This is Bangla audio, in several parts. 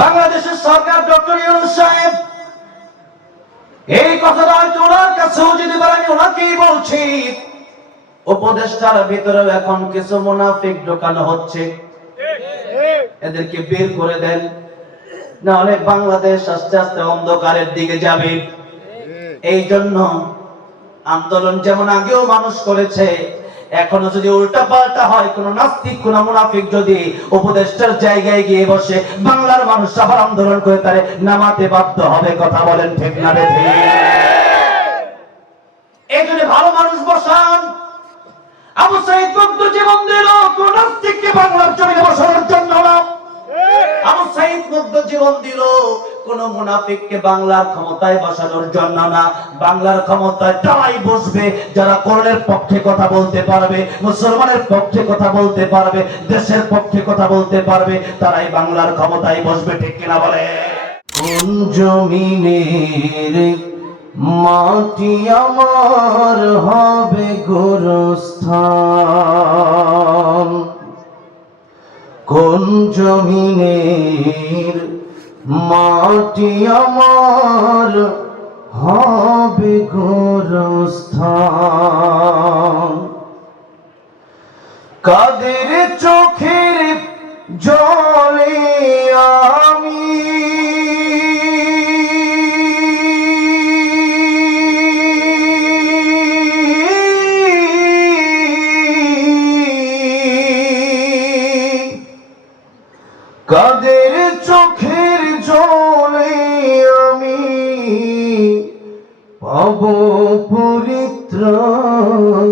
বাংলাদেশের সরকার ডক্টর ইউনূস সাহেব এই কথাটা হয়তো ওনার কাছেও যদি বলেন, ওনাকেই বলছি, উপদেষ্টার ভিতরেও এখন কিছু মুনাফিক ঢোকানো হচ্ছে, এদেরকে বের করে দেন, নাহলে বাংলাদেশ আস্তে আস্তে অন্ধকারের দিকে যাবে। এই জন্য আন্দোলন যেমন আগেও মানুষ করেছে, এখনো যদি উল্টা পাল্টা হয়, কোন নাস্তিক কোন মুনাফিক যদি উপদেষ্টার জায়গায় গিয়ে বসে, বাংলার মানুষ আবার আন্দোলন করে তারে নামাতে বাধ্য হবে। কথা বলেন ঠিক না বেঠিক? এই জন্য ভালো মানুষ বসান। আবু সাঈদ মুগ্ধ জীবন দিল কোন নাস্তিককে বাংলার জমিনে বসানোর জন্য না। আবু সাঈদ মুগ্ধ জীবন দিল কোন মুনাফিককে বাংলার ক্ষমতায় বসানোর জন্য না। বাংলার ক্ষমতায় তারাই বসবে যারা কোরআনের পক্ষে কথা বলতে পারবে, মুসলমানের পক্ষে কথা বলতে পারবে, দেশের পক্ষে কথা বলতে পারবে, তারাই বাংলার ক্ষমতায় বসবে। ঠিক কিনা বলে? কোন জমিনের মাটি আমার হবে গোরস্থান, কোন জমিনের মাটি আমার হবে গোরস্থান, কাদের চোখের জলে আমি কাদের চোখের জলে আমি পাব পরিত্রাণ,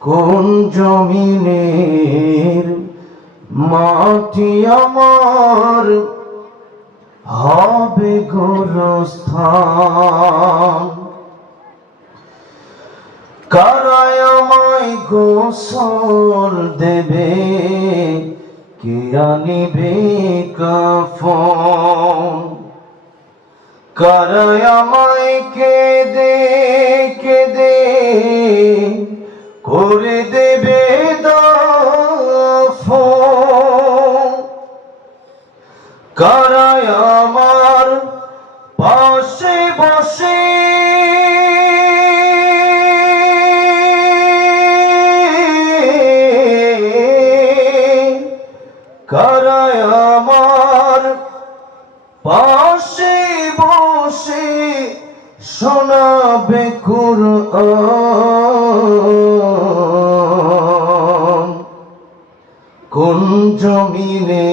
কোন জমিনের মাটি আমার হবে গোরস্থান, কারাই আমায় গোসল দেবে, কে আনিবে কাফন, কারাই আমায় কেঁদে কেঁদে করে দেবে দাফন, কারাই আমার পাশে বসে কারায় আমার পাশে বসে শোনাবে কুরআন, কোন জমিনে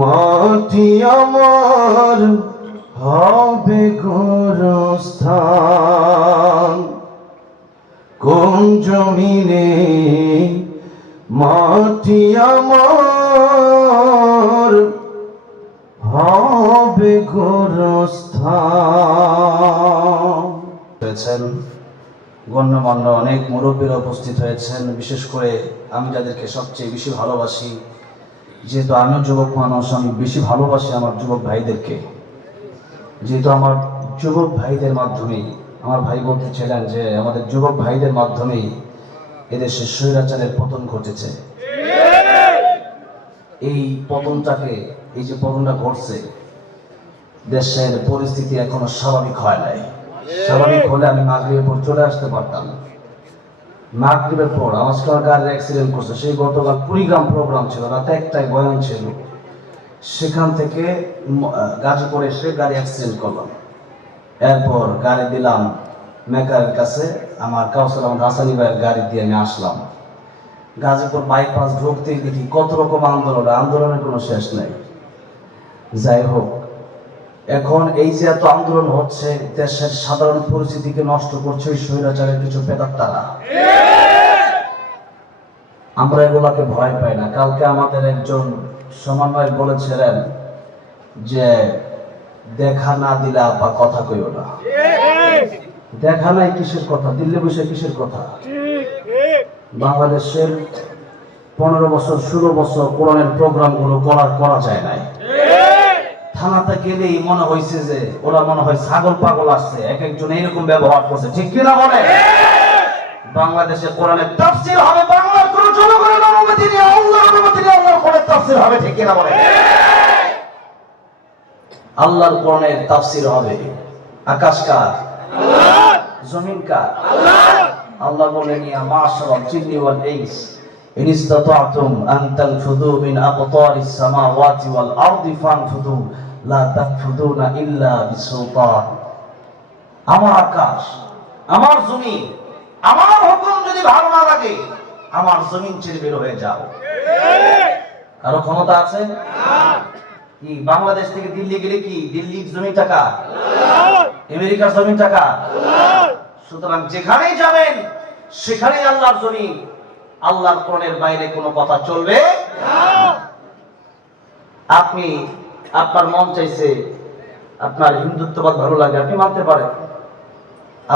মাটি আমার হবে গোরস্থান, কোন জমিনে মাটি আমার হবে গোরস্থান। গণ্যমান্য অনেক মুরব্বীরা উপস্থিত হয়েছেন। বিশেষ করে আমি যাদেরকে সবচেয়ে বেশি ভালোবাসি, যেহেতু আমিও যুবক মানুষ, আমি বেশি ভালোবাসি আমার যুবক ভাইদেরকে, যেহেতু আমার যুবক ভাইদের মাধ্যমেই, আমার ভাই বলতেছিলেন যে আমাদের যুবক ভাইদের মাধ্যমেই এদেশে স্বৈরাচারের পতন ঘটেছে। এই পতনটাকে, এই যে পতনটা ঘটছে, দেশের পরিস্থিতি এখনো স্বাভাবিক হয় নাই। স্বাভাবিক হলে আমি মাগরিবের পর চলে আসতে পারতাম। মাগরিবের পর আমার গাড়ির অ্যাক্সিডেন্ট করছে, সেই গতকাল কুড়িগ্রাম প্রোগ্রাম ছিল, রাতে একটাই বয়ান ছিল, সেখান থেকে গাজীপুরে এসে গাড়ি অ্যাক্সিডেন্ট করলাম। এরপর গাড়ি দিলাম মেকারের কাছে, আমার কাউসার আহমদ হাসানি ভাইয়ের গাড়ি দিয়ে আমি আসলাম। গাজীপুর বাইপাস ঢুকতেই দেখি কত রকম আন্দোলন, আন্দোলনের কোনো শেষ নাই। যাই হোক, এখন এই যে এত আন্দোলন হচ্ছে, দেশের সাধারণ পরিস্থিতিকে নষ্ট করছে ওই স্বৈরাচারের কিছু পেতাত্তারা। আমরা এগুলাকে ভয় পাই না। কালকে আমাদের একজন সমন্বয়ক বলেছিলেন যে দেখা না দিলে আপা কথা কইও না। দেখা নাই কিসের কথা, দিল্লি বসে কিসের কথা? বাংলাদেশের 15 বছর 16 বছর কোরআনের প্রোগ্রাম গুলো করা যায় নাই। থানাতে গেলেই মনে হয়েছে যে ওরা মনে হয় ছাগল পাগল আসছে, এক একজন এইরকম ব্যবহার করছে। ঠিক কিনা বলে? বাংলাদেশে কোরআনের তাফসীর হবে বাংলার কোন জনগণের অনুমতি নিয়ে, আল্লাহর হবে, ঠিক কিনা বলেন? আল্লাহর কোরআনের তাফসীর হবে। আকাশ কার? আল্লাহ। জমিন কার? আল্লাহ। আল্লাহ বলেন, ইয়া মাশারাল জিন্নি ওয়াল ইনস ইন ইসতাতা'তুম আন তানফুযু মিন আকতারিস সামাওয়াতি ওয়াল আরদি ফানফুযু লা তানফুযুনা ইল্লা বিসুলতান। আমার আকাশ, আমার জমিন, আমার হুকুম যদি ভালো না লাগে, আমার জমিন ছেড়ে বের হয়ে যাও। কারো ক্ষমতা আছে? কি বাংলাদেশ থেকে দিল্লি গেলে কি দিল্লির জমি টাকা? আমেরিকার জমি টাকা? সুতরাং যেখানেই যাবেন সেখানেই আল্লাহর জমি। আল্লাহর কোরআনের বাইরে কোনো কথা চলবে না। আপনি আপনার মন চাইছে, আপনার হিন্দুত্ববাদ ভালো লাগে, আপনি মানতে পারেন।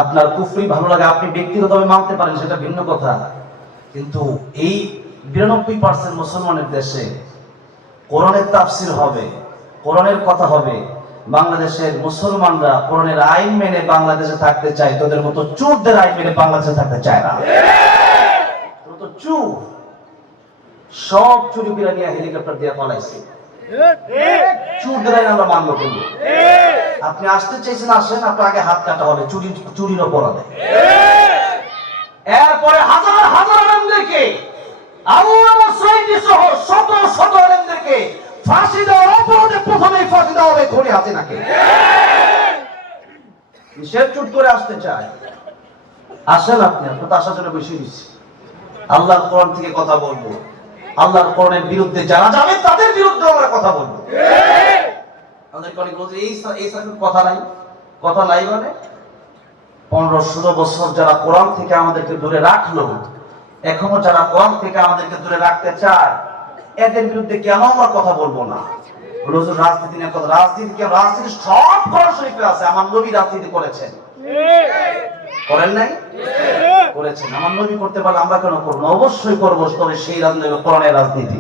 আপনার কুফরি ভালো লাগে, আপনি ব্যক্তিগতভাবে মানতে পারেন, সেটা ভিন্ন কথা। কিন্তু এই 92% মুসলমানের দেশে কোরআনের তাফসীর হবে, কোরআনের কথা হবে। বাংলাদেশের মুসলমানরা কোরআনের আইন মেনে বাংলাদেশে থাকতে চায়, তোদের মতো চোরদের আইন মেনে বাংলাদেশে থাকতে চায় না। তো চোর সব চুরি করে নিয়ে হেলিকপ্টার দিয়ে পালাইছে। চোরদের আইন আমরা মানবো কিন্তু? আপনি আসতে চাইছেন, আসেন, আপনার আগে হাত কাটা হবে চুরির অপরাধে। এরপরে হাজার হাজার আলেমদেরকে, আল্লামা সাইদি সহ শত শত আলেমদেরকে ফাঁসি দেওয়ার অপরাধে প্রথমেই ফাঁসি দেওয়া হবে খনি হাসিনাকে। সে চুট করে আসতে চায়, আসেন আপনি, আপনার তো আসার জন্য বসে দিচ্ছি। আল্লাহর কোরআন থেকে কথা বলবো, আল্লাহর কোরআনের বিরুদ্ধে যারা যাবে তাদের বিরুদ্ধে আমরা কথা বলবো। আমাদের অনেক বলছে এই কথা নাই, কথা নাই মানে 15-16 বছর যারা কোরআন থেকে আমাদেরকে দূরে রাখলো, এখনো যারা কোরআন থেকে আমাদেরকে দূরে রাখতে চায়, এদের বিরুদ্ধে কেন আমরা কথা বলবো না? রাজনীতি নিয়ে কথা, রাজনীতি সব কোরআন শরীফে আছে। আমার নবী রাজনীতি করেছেন, করেন নাই? করেছেন। আমার নবী করতে পারলে আমরা কেন করবো? অবশ্যই করবো, তবে সেই রাজনীতি কোরআনের রাজনীতি।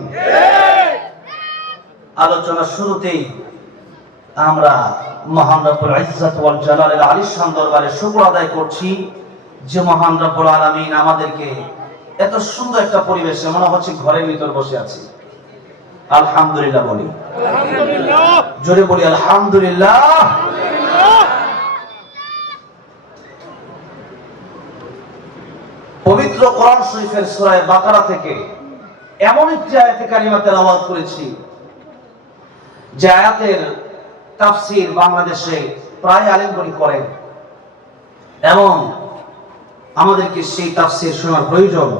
আলোচনার শুরুতেই আমরা মহান রব্বুল ইজ্জত ওয়াল জালালের আলিশান দরবারে শুকর আদায় করছি যে মহান রব্বুল আলামিন আমাদেরকে এত সুন্দর একটা পরিবেশে, মনে হচ্ছে ঘরের ভিতর বসে আছি। আলহামদুলিল্লাহ বলি, আলহামদুলিল্লাহ, জোরে বলি আলহামদুলিল্লাহ। পবিত্র কোরআন শরীফের সূরা বাকারা থেকে এমন একটি আয়াতে কারিমা তেলাওয়াত করেছি যে আয়াতের তাফসীর বাংলাদেশে প্রায় আলেমগণ করেন এবং আমাদেরকে সেই তাফসীর শোনার প্রয়োজন।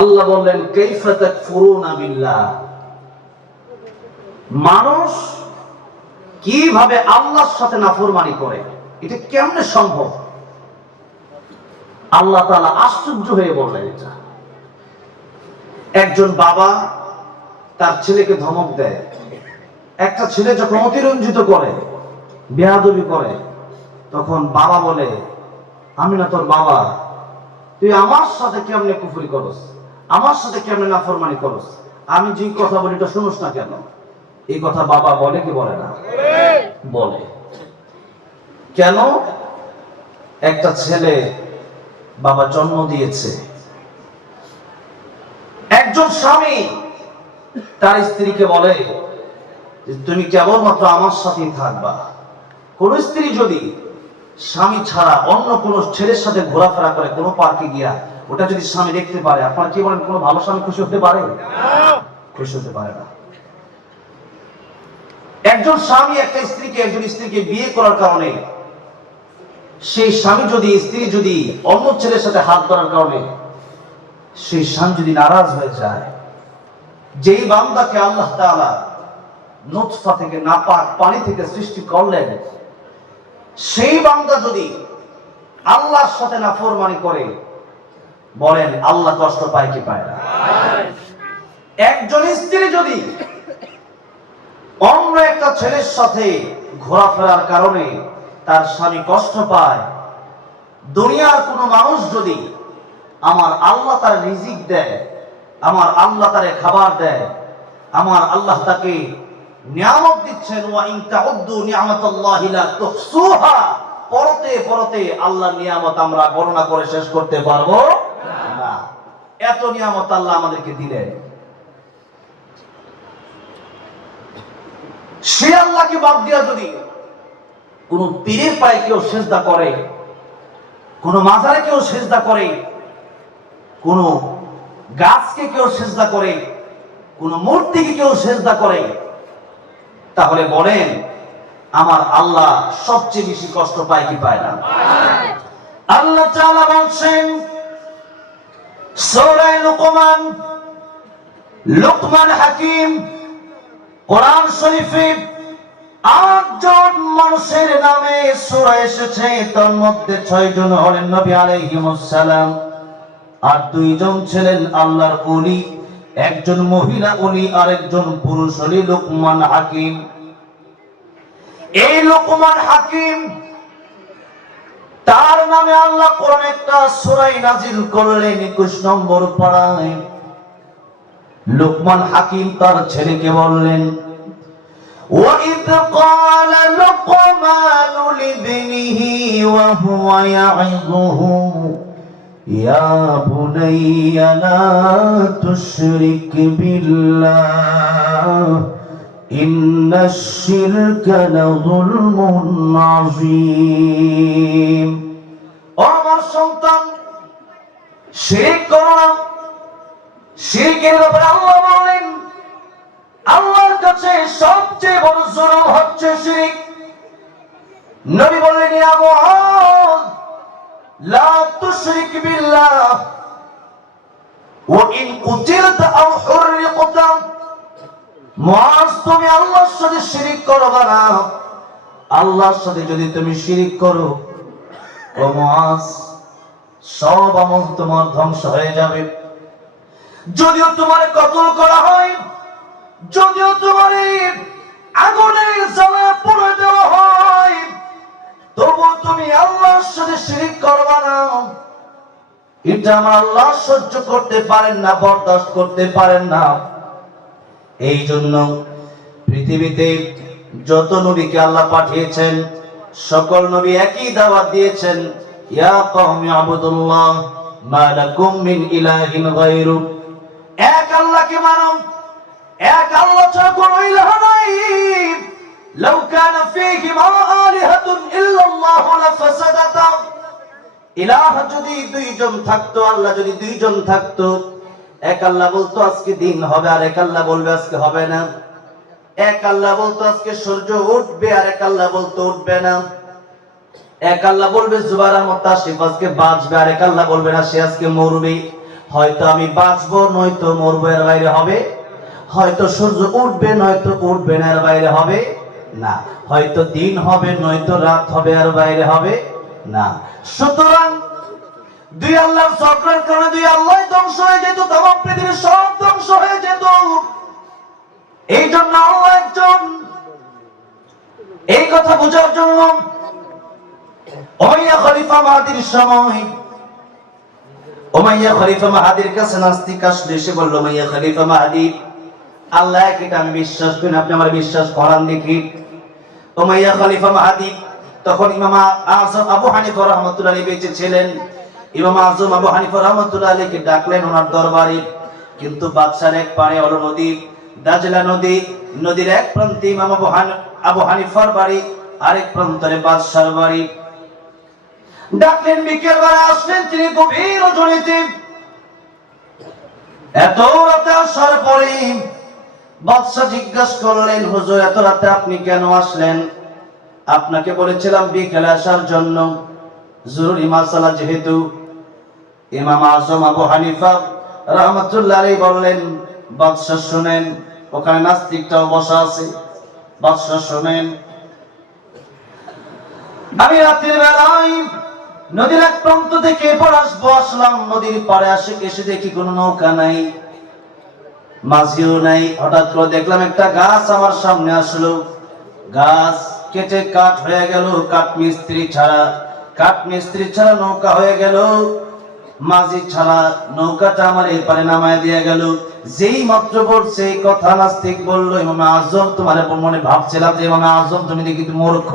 আল্লাহ বললেন, কাইফা তাকফুরুনা বিল্লাহ, মানুষ কিভাবে আল্লাহর সাথে নাফরমানি করে, এটা কেমনে সম্ভব? আল্লাহ তাআলা আশ্চর্য হয়ে বললেন, এটা একজন বাবা তার ছেলেকে ধমক দেয়। একটা ছেলে যখন অতিরঞ্জিত করে, বেয়াদবি করে, তখন বাবা বলে, আমি না তোর বাবা, তুই আমার সাথে কেমনে কুফরি করস, আমার সাথে কেমনে নাফরমানি করস, আমি যে কথা বলি এটা শুনোস না কেন? এই কথা বাবা বলে কি বলে না? বলে। কেন? একটা ছেলে বাবা জন্ম দিয়েছে, একজন স্বামী তার স্ত্রীকে বলে তুমি কেবলমাত্র আমার সাথেই থাকবা। কোন স্ত্রী যদি স্বামী ছাড়া অন্য কোন ছেলের সাথে ঘোরাফেরা করে, কোন পার্কে গিয়া, ওটা যদি স্বামী দেখতে পারে, আপনারা কি বলেন কোন ভালো স্বামী খুশি হতে পারে? খুশি হতে পারে না। একজন স্বামী একজন স্ত্রীকে বিয়ে করার কারণে, সেই স্বামী যদি, স্ত্রী যদি অন্য ছেলের সাথে হাত ধরার কারণে সেই স্বামী যদি নারাজ হয়ে যায়, যেই বান্দাকে আল্লাহ তাআলা নুতফা থেকে, নাপাক পানি থেকে সৃষ্টি করলেন, সেই বান্দা যদি আল্লাহর সাথে নাফরমানি করে, বলেন আল্লাহ কষ্ট পায় কি পায় না? একজন স্ত্রী যদি অন্য একটা ছেলের সাথে ঘোরাফেরার কারণে তার স্বামী কষ্ট পায়, দুনিয়ার কোন মানুষ যদি আমার আল্লাহ তার রিজিক দেয়, আমার আল্লাহ তারে খাবার দেয়, আমার আল্লাহ তাকে নিয়ামত দিচ্ছেন, ওয়া ইন তাউদ্দু নি'মাতাল্লাহি লা তুহসুহা, পরতে পরতে আল্লাহর নিয়ামত আমরা গণনা করে শেষ করতে পারবো না। এত নিয়ামত আল্লাহ আমাদেরকে দিলেন। সে আল্লাহকে বাদ দিয়া যদি কোন পীরের পায়ে কেউ সেজদা করে, কোন মাজারে কেউ সেজদা করে, কোন গাছকে কেউ সেজদা করে, কোন মূর্তিকে কেউ সেজদা করে, তাহলে বলেন আমার আল্লাহ সবচেয়ে বেশি কষ্ট পায় কি পায় না? আল্লাহ তাআলা বলছেন সূরা লুকমান, লুকমান হাকিম, কোরআন শরীফে ৮ জন মানুষের নামে সূরা এসেছে, তার মধ্যে ৬ জন হলেন নবী আলাইহিস সালাম, আর ২ জন ছিলেন আল্লাহর ওলি, একজন মহিলা ওলি আর একজন পুরুষ ওলি লুকমান হাকিম। এই লুকমান হাকিম, তার নামে আল্লাহ কোরআনে একটা সূরা নাজিল করলেন ২১ নম্বর পারায়। লুকমান হাকিম তার ছেলেকে বললেন, وَإِذْ قَالَ لُقْمَانُ لِابْنِهِ وَهُوَ يَعِظُهُ يَا بُنَيَّ لَا تُشْرِكْ بِاللَّهِ إِنَّ الشِّرْكَ لَظُلْمٌ عَظِيمٌ। ও আমার সন্তান, শিরক করো না। শিরকের ব্যাপারে আল্লাহ বলেন আল্লাহর কাছে সবচেয়ে বড় জুলুম হচ্ছে শিরক। নবী বললেন ইয়া মুআজ লা তুশরিক বিল্লাহ ওয়া ইন কুতিলতা আও হুররিকতা। মুআজ, তুমি আল্লাহর সাথে শিরক করবে না। আল্লাহর সাথে যদি তুমি শিরক করো, ও মুআজ, সব আমল তোমার ধ্বংস হয়ে যাবে। যদিও তোমার কতল করা হয়, যদিও তোমার আগুনে জ্বালা পুড়ে দেওয়া হয়, তবু তুমি আল্লাহর সাথে শিরক করবে না। এটা আমার আল্লাহ সহ্য করতে পারেন না, বরদাস্ত করতে পারেন না। এই জন্য পৃথিবীতে যত নবীকে আল্লাহ পাঠিয়েছেন, সকল নবী একই দাওয়াত দিয়েছেন, ইয়া কওমি আবুদুল্লাহ মা লাকুম মিন ইলাহিন গায়রু। এক আল্লাহকে মানো, এক আল্লাহ ছাড়া কোনো ইলাহ নাই। লাউ কানা ফীহিমা আলিহাতুন ইল্লাল্লাহু লাফাসাদাতা। ইলাহ যদি ২ জন থাকতো, আল্লাহ যদি ২ জন থাকতো, এক আল্লাহ বলতো আজকে দিন হবে, আর এক আল্লাহ বলবে আজকে হবে না। এক আল্লাহ বলতো আজকে সূর্য উঠবে, আর এক আল্লাহ বলতো উঠবে না। এক আল্লাহ বলবে জুবারা মুতাশিফ আজকে বাঁচবে, আর এক আল্লাহ বলবে না সে আজকে মরবে। হয়তো আমি বাঁচবো নয়তো মরবো, এর বাইরে হবে। হয়তো সূর্য উঠবে নয়তো উঠবে না, এর বাইরে হবে না। হয়তো দিন হবে নয়তো রাত হবে, এর বাইরে হবে না। সুতরাং ২ আল্লাহর ঝগড়ার কারণে ২ আল্লাহ ধ্বংস হয়ে যেত, তমাম পৃথিবীর সব ধ্বংস হয়ে যেত। এই জন্য আল্লাহ একজন। এই কথা বোঝার জন্য উমাইয়া খলিফা মাহাদির সময়, উমাইয়া খলিফা মাহাদির কাছে নাস্তিক আসলে এসে বলল, উমাইয়া খলিফা মাহাদি, আল্লাহ এক, এটা আমি বিশ্বাস করি না, আপনি আমার বিশ্বাস করান দেখি। উমাইয়া খলিফা মাহাদি তখন ইমাম আযম আবু হানিফা রাহমাতুল্লাহ আলাইহি বেঁচে ছিলেন। ইমাম আযম আবু হানিফা রাহমাতুল্লাহ আলাইহিকে ডাকলেন ওনার দরবারে। কিন্তু বাদশার এক পারে হলো নদী, দাজলা নদী। নদীর এক প্রান্তে ইমাম আবু হানিফার বাড়ি, আরেক প্রান্তে বাদশার বাড়ি। ডাকলেন, বিকেল বেলা আসলেন তিনি গভীর রজনীতে। এত রাতে আসার পরে বাদশা জিজ্ঞাসা করলেন, হুজুর এত রাতে আপনি কেন আসলেন? আপনাকে বলেছিলাম বিকেলে আসার জন্য, জরুরি মাসালা যেহেতু। ইমাম আযম আবু হানিফা রাহমাতুল্লাহ আলাইহি বললেন, বাদশা শুনেন, ওখানে নাস্তিকটাও বসা আছে। বাদশা শুনেন, আমি রাতের বেলায় নদীর এক প্রান্ত থেকে এপার আসবো, আসলাম নদীর পাড়ে এসে দেখি কোনো নৌকা নাই, মাঝিও নাই। হঠাৎ করে দেখলাম একটা গাছ আমার সামনে আসলো। গাছ কেটে কাঠ হয়ে গেল, কাঠ মিস্ত্রি ছাড়া নৌকা হয়ে গেল। মাঝি ছাড়া নৌকাটা আমার এপারে নামায় দিয়ে গেল। যেই মাত্র বলছে এই কথা, নাস্তিক বলল, ইমাম আযম, তোমার মনে ভাবছিলাম যে ইমাম আযম তুমি দেখি মূর্খ।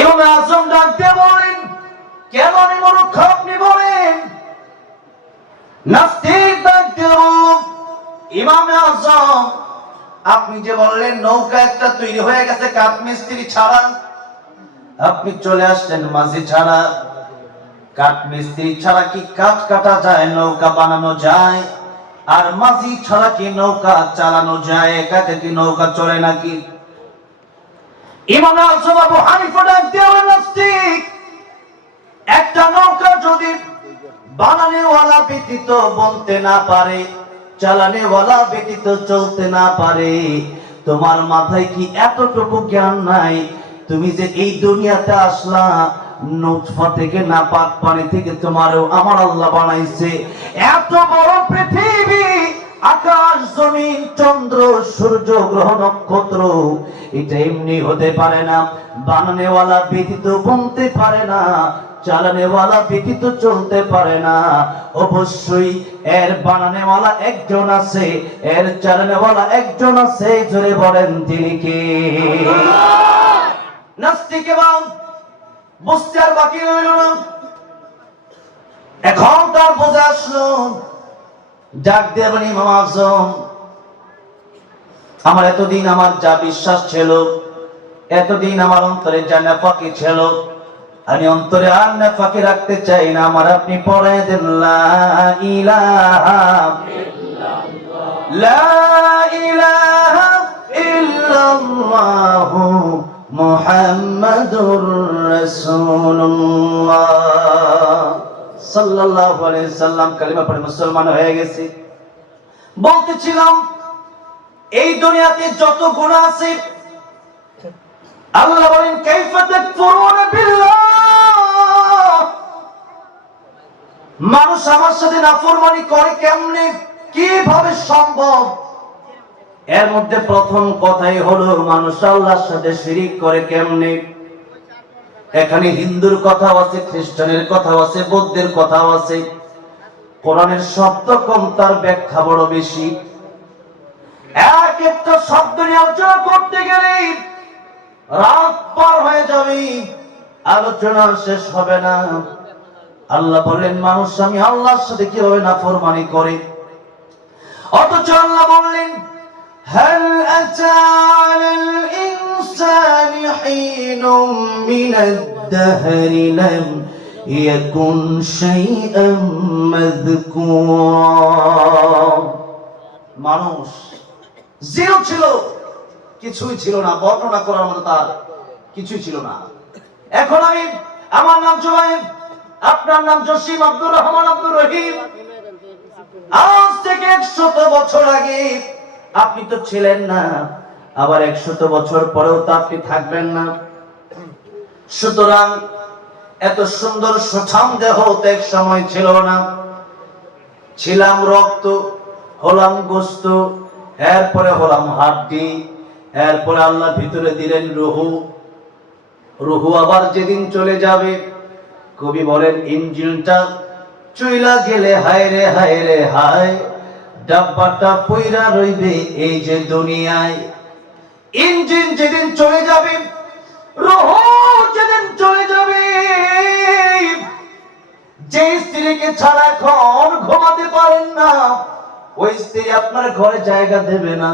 ইমাম আযম ডাক দিয়ে বলেন, কেন আমি মূর্খ আপনি বলেন? নাস্তিক ডাক দিয়ে বলল, ইমাম আযম আপনি যে বললেন নৌকা একটা তৈরি হয়ে গেছে কাঠ মিস্ত্রি ছাড়া, আপনি চলে আসলেন মাঝি ছাড়া। কাঠ মিস্ত্রি ছাড়া কি কাঠ কাটা যায়, নৌকা বানানো যায়? আর মাঝি ছাড়া কি নৌকা চালানো যায়? একাকে কি নৌকা চলে নাকি? ইমাম আযম আবু হানিফা ডাক দিয়ে বলেন, নাস্তিক, একটা নৌকা যদি বানানেওয়ালা ব্যতীত বলতে না পারে, চালানেওয়ালা ব্যতীত চলতে না পারে, তোমার মাথায় কি এতটুকু জ্ঞান নাই? তুমি যে এই দুনিয়াতে আসলা, নুতফা থেকে নাপাক পানি থেকে তোমারও আমার আল্লাহ বানাইছে। এত বড় পৃথিবী, আকাশ জমিন চন্দ্র সূর্য গ্রহ নক্ষত্র, এটা এমনি হতে পারে না। বানানেওয়ালা ব্যতীত বলতে পারে না, চালানেওয়ালা ব্যতীত চলতে পারে না। অবশ্যই এর বানানেওয়ালা একজন আছে, এর চালানেওয়ালা একজন আছে। জোরে বলেন তিনি কে? নাস্তিক এবং বুঝতে আর বাকি রইল না। এখন তার বোঝা আসলো, ডাক দিয়ে বলি, ইমাম আযম, আমার এতদিন আমার যা বিশ্বাস ছিল, এতদিন আমার অন্তরে যা নাফাকি ছিল, আমি অন্তরে আর নাফাকি রাখতে চাই না। আমার আপনি পড়ে দেন, লা ইলাহা ইল্লাল্লাহ, লা ইলাহা ইল্লাল্লাহু মুহাম্মাদুর রাসূলুল্লাহ সাল্লাল্লাহু আলাইহি সাল্লাম কালিমা পড়ে মুসলমান হয়ে গেছি। বলতেছিলাম, এই দুনিয়াতে যত গুনাহ আছে, আল্লাহ বলেন, কাইফা তাকফুরুনা বিল্লাহ, মানুষ আমার সাথে নাফরমানি করে কেমনে, কিভাবে সম্ভব? এর মধ্যে প্রথম কথাই হলো, মানুষ আল্লাহর সাথে শিরিক করে কেমনে। এখানে হিন্দুর কথাও আছে, খ্রিস্টানের কথাও আছে, বৌদ্ধের কথাও আছে। কোরআনের শব্দ কম, তার ব্যাখ্যা বড় বেশি। এক একটা শব্দ নিয়ে আলোচনা করতে গেলে রাত পার হয়ে যাবে, আলোচনা শেষ হবে না। আল্লাহ বললেন, মানুষ আমি আল্লাহর সাথে কিভাবে নাফরমানি করে। অথচ আল্লাহ বললেন, হাল আতা আলাল ইনসানি হিনুম মিনাদ দাহরি লাম ইয়াকুন শাইআম মাযকুরা। মানুষ জিরো ছিল, কিছুই ছিল না, বর্ণনা করার মতো তার কিছুই ছিল না। এখন আমি, আমার নাম জুবাইর, আপনার নাম জসিম, আব্দুর রহমান, আব্দুর রহিম। আজ থেকে 100 বছর আগে আপনি তো ছিলেন না, আবার 100 বছর পরেও তো আপনি থাকবেন না। সুতরাং এত সুন্দর সুঠাম দেহ তো এক সময় ছিল না। ছিলাম রক্ত, হলাম গোস্ত, এরপরে হলাম হাড্ডি, এরপরে আল্লাহ ভিতরে দিলেন রুহু। রুহু আবার যেদিন চলে যাবে, কবি বলেন, ইঞ্জিনটা চইলা গেলে হায় রে হায় রে হায়, ডাব্বাটা পইরা রইবে এই যে দুনিয়ায়। ইঞ্জিন যেদিন চলে যাবে, রুহু যেদিন চলে যাবে, যে স্ত্রীকে ছাড়া এখন ঘুমাতে পারেন না, ওই স্ত্রী আপনার ঘরে জায়গা দেবে না।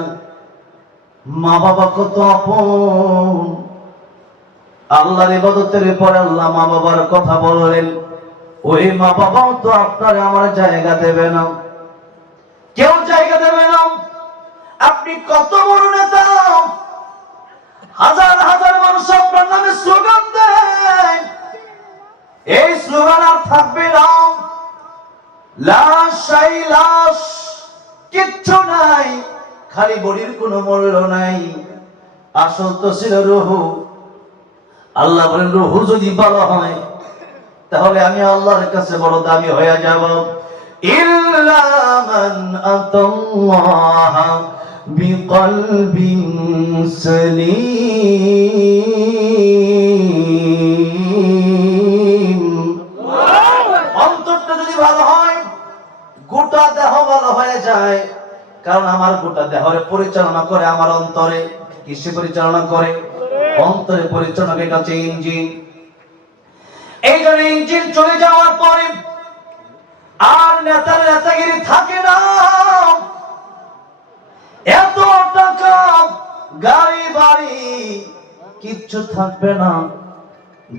মা বাবা কত আপন। আল্লাহর ইবাদতের পরে আল্লাহ মা বাবার কথা বললেন, ওই মা বাবাও তো আপনার আমার জায়গা দেবে না, কেউ জায়গা দেবে না। আপনি কত বড় নেতা, হাজার হাজার মানুষ আপনার নামে স্লোগান দেয়, এই স্লোগান আর থাকবে না। লাশ আই লাশ, কিচ্ছু নাই, খালি বডির কোনো মূল্য নাই। আসল তো ছিল রুহু। আল্লাহ বলেন, রুহু যদি ভালো হয়, তাহলে আমি আল্লাহর কাছে বড় দামি হয়ে যাব। ইল্লা মান আতাল্লাহ বিকলবিন সালিম। অন্তরটা যদি ভালো হয়, গোটা দেহ ভালো হয়ে যায়। কারণ আমার গোটা দেহরে পরিচালনা করে আমার অন্তরে। কিসে পরিচালনা করে? অন্তরে পরিচালনা করে, এটা হচ্ছে ইঞ্জিন। এই জন্য ইঞ্জিন চলে যাওয়ার পরে আর নেতার নেতাগিরি থাকে না। এত টাকা কিচ্ছু থাকবে না।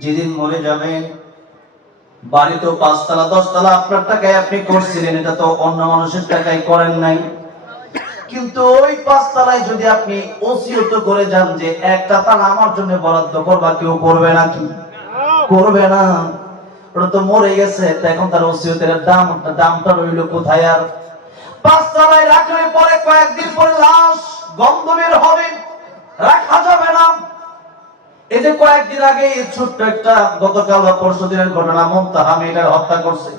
যেদিন মরে যাবেন, বাড়ি তো 5 তলা 10 তলা আপনার টাকায় আপনি করছিলেন, এটা তো অন্য মানুষের টাকায় করেন নাই। কিন্তু ওই 5 তলায় যদি আপনি ওসিয়ত করে যান যে একটা তালা আমার জন্য বরাদ্দ করবা, কেউ করবে নাকি? করবে না। ওটা তো মরে গেছে, তো এখন তার ওসিয়তের দামটা রইল কোথায়? আর 5 তলায় রাখলে পরে কয়েকদিন পরে লাশ গন্ধ বের হবে, রাখা যাবে না। এই যে কয়েকদিন আগে ছোট্ট একটা গতকাল বা পরশু দিনের ঘটনা, মুনতাহা মেয়েটার হত্যা করছে।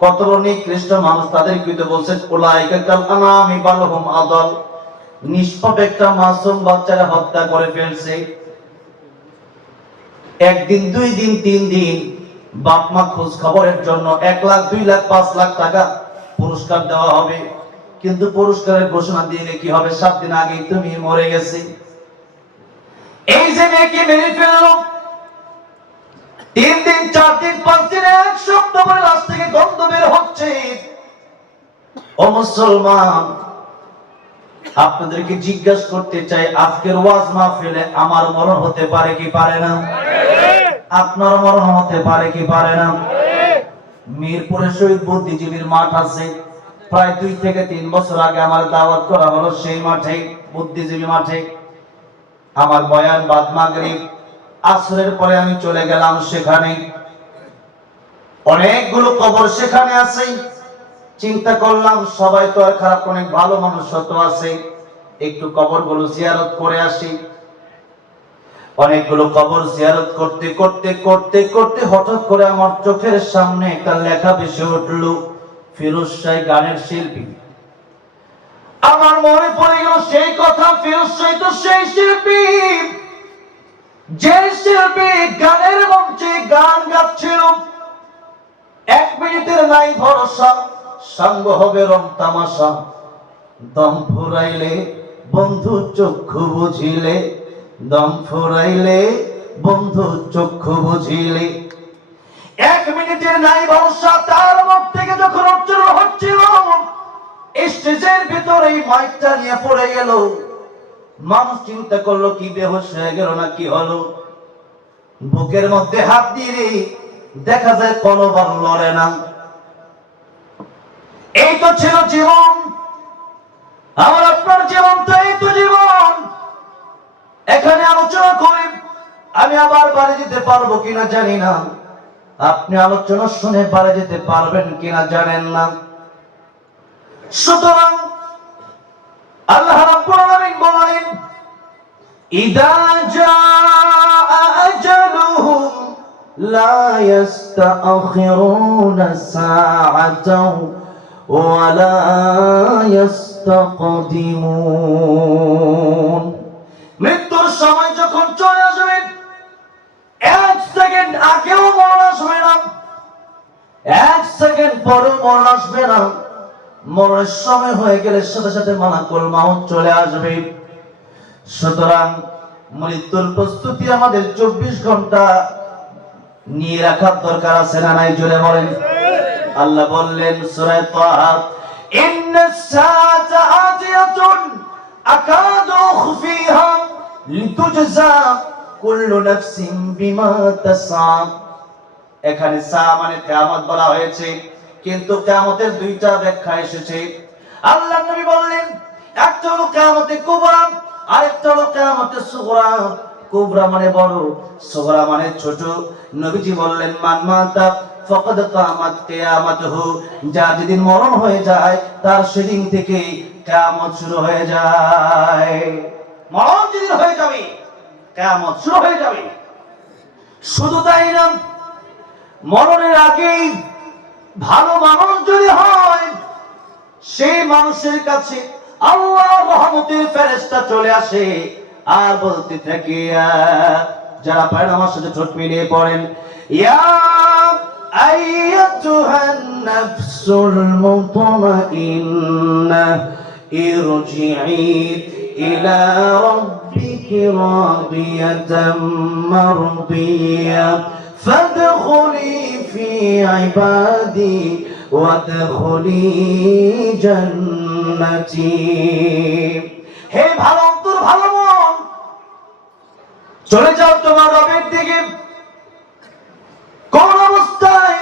কত বড় নিকৃষ্ট মানুষ, তাদের কিন্তু বলছেন উলাইকা কাল আনামি বাল হুম আদাল। নিষ্পাপ একটা মাসুম বাচ্চারা হত্যা করে ফেলছে। একদিন, 2 দিন, 3 দিন বাপ মা খোঁজ খবরের জন্য 1 লাখ, 2 লাখ, 5 লাখ টাকা পুরস্কার দেওয়া হবে। কিন্তু পুরস্কারের ঘোষণা দিলে কি হবে? 7 দিন আগে তুমি মরে গেছে। এই যে মেয়েকে মেরে ফেললো, 3 দিন, 4 দিন, 5 দিন, 1 সপ্তাহ পরে লাশ থেকে গন্ধ বের হচ্ছে। ও মুসলমান, আপনাদেরকে জিজ্ঞাসা করতে চাই, আজকের ওয়াজ মাহফিলে আমার মরণ হতে পারে কি পারে না? আপনার মরণ হতে পারে কি পারে না? মিরপুরে শহীদ বুদ্ধিজীবীর মাঠ আছে। প্রায় 2 থেকে 3 বছর আগে আমার দাওয়াত করা হলো সেই মাঠে, বুদ্ধিজীবী মাঠে। আমার বয়ান বাদ মাগরিব আসরের পরে আমি চলে গেলাম সেখানে। অনেকগুলো কবর সেখানে আছে। চিন্তা করলাম সবাই তো আর খারাপ, অনেক ভালো মানুষ তো আছে, একটু কবরগুলো জিয়ারত করে আসি। অনেকগুলো কবর জিয়ারত করতে করতে করতে করতে হঠাৎ করে আমার চোখের সামনে একটা লেখা ভেসে উঠলো, ফিরোজ শাহ গানের শিল্পী। আমার মনে পড়ে গেল সেই কথা, ফিরোজ শাহ তো সেই শিল্পী, যে শিল্পী গানের মঞ্চে গান গাচ্ছিল। 1 মিনিটের নাই ভরসা, সঙ্গ হবে রং তামাশা। দম ফুরাইলে বন্ধু চক্ষু বুঝিলে, দম ফুরাইলে বন্ধু চক্ষু বুঝিলে। 1 মিনিটের নাই ভরসা, তার মুখ থেকে যখন উচ্চারণ হচ্ছিল, স্টেজের ভিতরে মাইকটা নিয়ে পড়ে গেল। মানুষ চিন্তা করলো কি বেহুশ হয়ে গেল না কি হলো। বুকের মধ্যে হাত দিয়ে দেখা যায় কলবার লড়ে না। এই তো ছিল জীবন, আমার আপনার জীবন তো এই তো জীবন। এখানে আলোচনা করি, আমি আবার বাড়ি যেতে পারবো কিনা জানি না, আপনি আলোচনা শুনে বাড়ি যেতে পারবেন কিনা জানেন না। সুতরাং আল্লাহ রাব্বুল আলামিন বলেন, ইদা জাআ আজালুহুম লা ইস্তাখিরুনা সাআতাও ওয়া লা ইস্তাকদিমুন। মৃত্যুর সময় যখন চলে আসবে, 1 সেকেন্ড আগেও মরণ আসবে না, 1 সেকেন্ড পরেও মরণ আসবে না। মরণের সময় হয়ে গেলে সাথে সাথে মালাকুল মাউত চলে আসবে। সুতরাং মৃত্যুর প্রস্তুতি আমাদের 24 ঘন্টা নিয়ে রাখার দরকার আছে না নাই? জোরে বলেন। আল্লাহ বললেন সূরা তাহা, ইন্নাস সাআতা আতিয়াতুন আকাদু উখফিহা লিতুজজা কুল্লু নাফসিন বিমা তাসআ। এখানে সা মানে কিয়ামত বলা হয়েছে, কিন্তু কিয়ামতের 2টা ব্যাখ্যা এসেছে। আল্লাহর নবী বললেন, একটা হলো কিয়ামতে কুবরা, আরেকটা হলো কিয়ামতে সুগরা। কুবরা মানে বড়, সুগরা মানে ছোট। নবীজি বললেন, মান মাতা ফাকাদ কামাত কিয়ামাতুহু, যার যেদিন মরণ হয়ে যায় তার সেদিন থেকে কিয়ামত শুরু হয়ে যায়। মরণ যেদিন হয়ে যাবে কিয়ামত শুরু হয়ে যাবে। শুধু তাই না, মরণের আগেই ভালো মানুষ যদি হয়, সেই মানুষের কাছে আল্লাহর রহমতের ফেরেশতা চলে আসে আর বলতে থাকে, যারা পারেন আমার সাথে ঠোঁট মিলিয়ে পড়েন, ইয়া আইয়াতুহান নাফসুল মুতমাইন্না ইরজিই ইলা রাব্বিকি রাদিয়াতাম মারদিয়া ফাদখুলি ফি ইবাদি ওয়াদখুলি জান্নাতি। হে ভালো অন্তর, ভালো মন, চলে যাও তোমার রবের দিকে। কোন অবস্থায়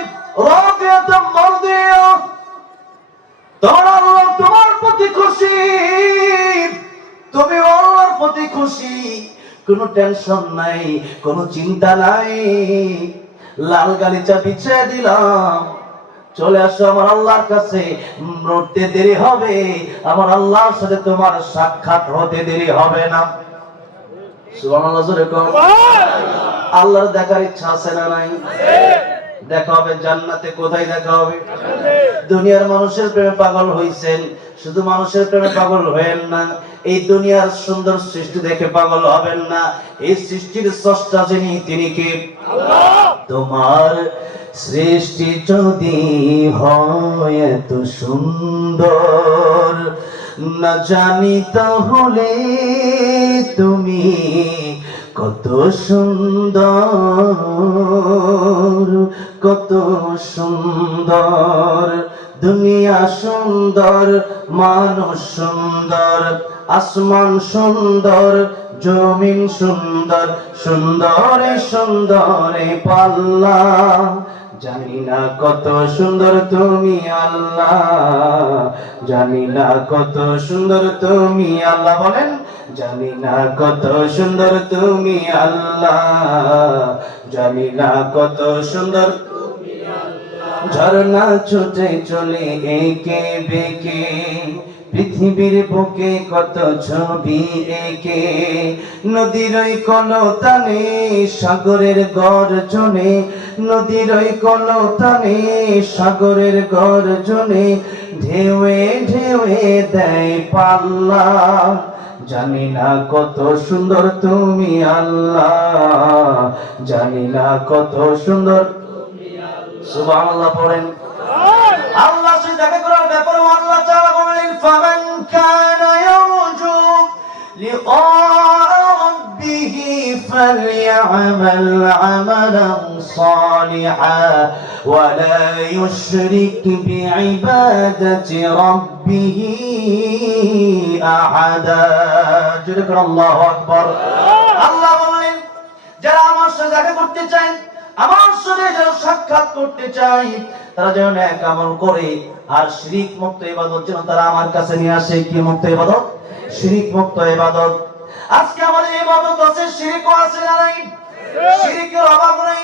রাদিয়াতুম মারদিয়া, তোমার আল্লাহ তোমার প্রতি খুশি, তুমি আল্লাহর প্রতি খুশি, কোনো টেনশন নাই, কোনো চিন্তা নাই। লাল গালিচা বিছিয়ে দিলাম, চলে আসো আমার আল্লাহর কাছে। মরতে দেরি হবে, আমার আল্লাহর সাথে তোমার সাক্ষাৎ হতে দেরি হবে না। সুবহানাল্লাহ জোরে কোন। আল্লাহর দেখার ইচ্ছা আছে না নাই? দেখা হবে জান্নাতে। কোথায় দেখা হবে? দুনিয়ার মানুষের প্রেমে পাগল হইছেন, শুধু মানুষের প্রেমে পাগল হবেন না, এই দুনিয়ার সুন্দর সৃষ্টি দেখে পাগল হবেন না। এই সৃষ্টির স্রষ্টা যিনি, তিনি কে? আল্লাহ। তোমার সৃষ্টি যদি হয় এত সুন্দর, না জানি তাহলে তুমি কত সুন্দর, কত সুন্দর। দুনিয়া সুন্দর, মানুষ সুন্দর, আসমান সুন্দর, জমিন সুন্দর, সুন্দরে সুন্দরে পাল্লা। জানি না কত সুন্দর তুমি আল্লাহ, জানি না কত সুন্দর তুমি আল্লাহ। বলেন, জানি না কত সুন্দর তুমি আল্লাহ, জানি না কত সুন্দর তুমি আল্লাহ। ঝর্ণা ছুটে চলে একে বেঁকে, পৃথিবীর বুকে কত ছবি এঁকে, নদীর ওই কলতানে সাগরের গর্জনে, নদীর ওই কলতানে সাগরের গর্জনে, ঢেউয়ে ঢেউয়ে দেয় পাল্লা। জানি না কত সুন্দর তুমি আল্লাহ, জানি না কত সুন্দর তুমি আল্লাহ। সুবহানাল্লাহ পড়েন। আল্লাহ সে দেখা করার ব্যাপারে আল্লাহ তাআলা বলেন, ফামান কানা ইয়ারজু লিকা রাব্বিহি ফালইআমাল আমালান সালিহান ওয়া লা ইউশরিক বিইবাদাতি রাব্বিহি আহাদা। জোরে আল্লাহু আকবার। আল্লাহ বলেন, যারা আমার সাথে দেখা করতে চায়, আমার সাথে যারা সাক্ষাৎ করতে চায়, তারা যেন নেক আমল করে আর শিরক মুক্ত ইবাদত যেন তারা আমার কাছে নিয়ে আসে। কি মুক্ত ইবাদত? শিরক মুক্ত ইবাদত। আজকে আমাদের ইবাদত আছে, শিরকও আছে না নাই? শিরকের অভাব নাই।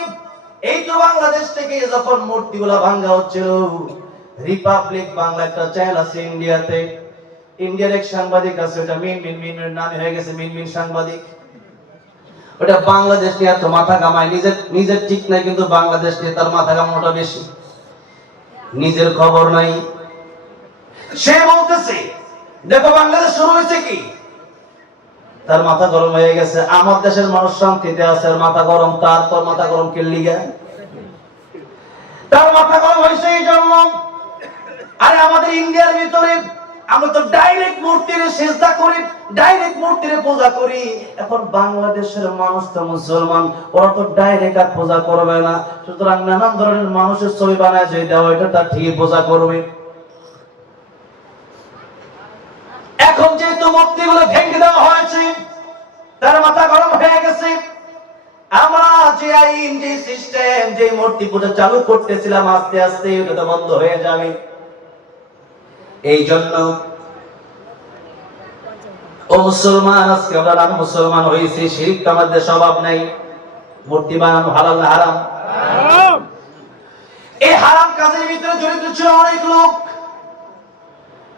এই তো বাংলাদেশ থেকে যখন মূর্তিগুলা ভাঙা হচ্ছিল, রিপাবলিক বাংলা একটা চ্যানেল আছে ইন্ডিয়াতে, ইন্ডিয়ার এক সাংবাদিক আছে, ওটা মিন নাম হয়ে গেছে মিন সাংবাদিক। ওটা বাংলাদেশ নিয়ে এত মাথা কামায়, নিজের ঠিক নাই, কিন্তু বাংলাদেশ নিয়ে তার মাথা কামানোটা বেশি, নিজের খবর নাই। সে বলতেছে, দেখো বাংলাদেশ শুরু হয়েছে কি, তার মাথা গরম হয়ে গেছে। আমার দেশের মানুষ শান্তিতে আছে, আর মাথা গরম তার। তোর মাথা গরম কে লিগা? তার মাথা গরম হয়েছে এই জন্য। আরে আমাদের ইন্ডিয়ার ভিতরে আমরা তো ডাইরেক্ট মূর্তির সিজদা করি, ডাইরেক্ট মূর্তির পূজা করি। এখন বাংলাদেশের মানুষ তো মুসলমান, ওরা তো ডাইরেক্ট আর পূজা করবে না, সুতরাং নানান ধরনের মানুষের ছবি বানায় যে দেওয়া, এটা তার ঠিক পূজা করবে। এখন যেহেতু মূর্তিগুলো ভেঙে দেওয়া হয়েছে, তার মাথা গরম হয়ে গেছে। আমরা যে আইন, যে সিস্টেম, যে মূর্তি পূজা চালু করতেছিলাম, আস্তে আস্তে এটা তো বন্ধ হয়ে যাবে। এই জন্য ও মুসলমান, আজকে আমরা নাম মুসলমান হয়েছি, শিরক আমাদের স্বভাব নাই। মূর্তি বানানো হালাল না হারাম? হারাম। এই হারাম কাজের ভিতরে জড়িত ছিল অনেক লোক।